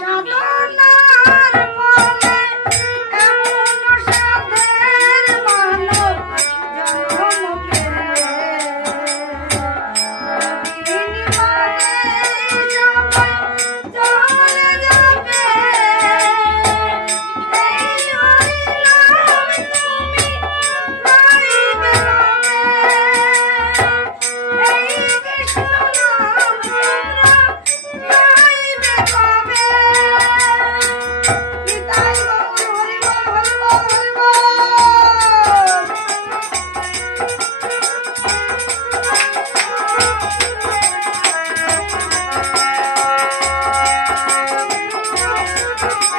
Aşağıda thank you.